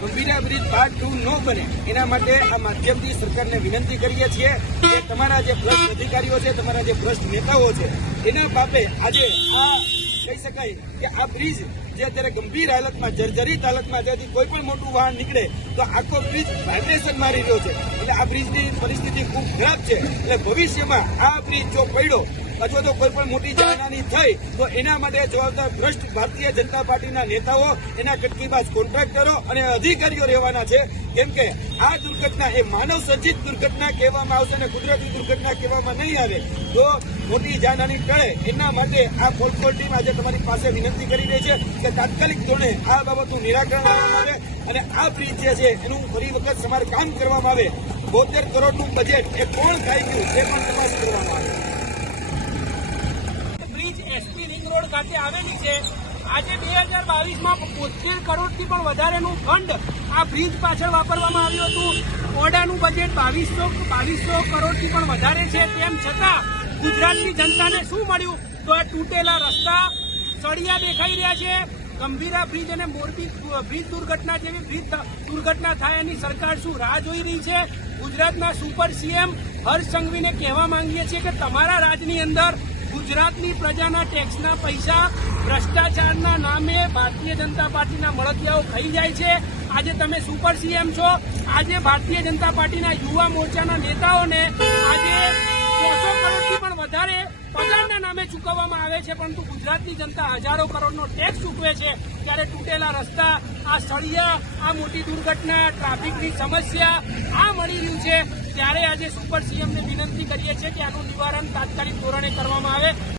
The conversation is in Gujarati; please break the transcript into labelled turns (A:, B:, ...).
A: ગંભીરા બ્રિજ પાર્ટ ટુ ન બને. એના માટે આ માધ્યમથી સરકારને વિનંતી કરીએ છીએ કે તમારા જે ભ્રષ્ટ અધિકારીઓ છે, તમારા જે ભ્રષ્ટ નેતાઓ છે, એના બાબે આજે આ કહી શકાય કે આ બ્રિજ જે અત્યારે ગંભીર હાલતમાં, જર્જરિત હાલતમાં જ્યાંથી કોઈ પણ મોટું વાહન નીકળે, તો આખો બ્રિજ વાઇબ્રેશન મારી રહ્યો છે. એટલે આ બ્રિજની પરિસ્થિતિ ખૂબ ખરાબ છે. એટલે ભવિષ્યમાં આ બ્રિજ જો પડ્યો અથવા તો કોઈ પણ મોટી જાનહાની થઈ, તો એના માટે જવાબદાર ભ્રષ્ટ ભારતીય જનતા પાર્ટીના નેતાઓ, એના કટકીબાજ કોન્ટ્રાક્ટરો અને અધિકારીઓ રહેવાના છે. કેમ કે આ દુર્ઘટના એ માનવ સર્જિત દુર્ઘટના કહેવામાં આવશે અને કુદરતી દુર્ઘટના કહેવામાં નહીં આવે. તો મોટી જાનહાની ટળે એના માટે આ ફોલફોલ ટીમ આજે તમારી પાસે વિનંતી કરી રહી છે કે તાત્કાલિક ધોરણે આ બાબતનું નિરાકરણ લાવવામાં આવે અને આ બ્રિજ જે છે એનું ફરી વખત સમારકામ કરવામાં આવે. બોતેર કરોડનું બજેટ એ કોણ ખાઈ ગયું તે પણ તપાસ કરવામાં આવે
B: બ્રિજ એસપી ખાતે આવેલી છે. આજે બે હજાર બાવીસમાં બોતેર કરોડથી પણ વધારેનું ફંડ આ બ્રિજ પાછળ વાપરવામાં આવ્યું હતું. ઓડાનું બજેટ બાવીસો બાવીસો કરોડથી પણ વધારે છે. તેમ છતાં ગુજરાતની જનતાને શું મળ્યું? તો આ તૂટેલા રસ્તા સળિયા દેખાઈ રહ્યા છે. ગંભીરા બ્રિજ અને મોરબી બ્રિજ દુર્ઘટના જેવી બ્રિજ દુર્ઘટના થાય એની સરકાર શું રાહ જોઈ રહી છે? ગુજરાતના સુપર સીએમ હર્ષ સંઘવીને કહેવા માંગીએ છીએ કે તમારા રાજની અંદર ગુજરાતની પ્રજાના ટેક્સના પૈસા ભ્રષ્ટાચારના નામે ભારતીય જનતા પાર્ટીના મળતિયાઓ ખાઈ જાય છે. આજે તમે સુપર સીએમ છો. આજે ભારતીય જનતા પાર્ટીના યુવા મોરચાના નેતાઓને આજે સોસો કરોડથી પણ વધારે પગારના નામે ચૂકવવામાં આવે છે, પરંતુ ગુજરાતની જનતા હજારો કરોડનો ટેક્સ ચૂકવે છે. ત્યારે તૂટેલા રસ્તા આ સ્થળીય, આ મોટી દુર્ઘટના, ટ્રાફિકની સમસ્યા, આ મળી રહ્યું છે. ત્યારે આજે સુપર સીએમને વિનંતી કરીએ છીએ કે આનું નિવારણ તાત્કાલિક ધોરણે કરવામાં આવે.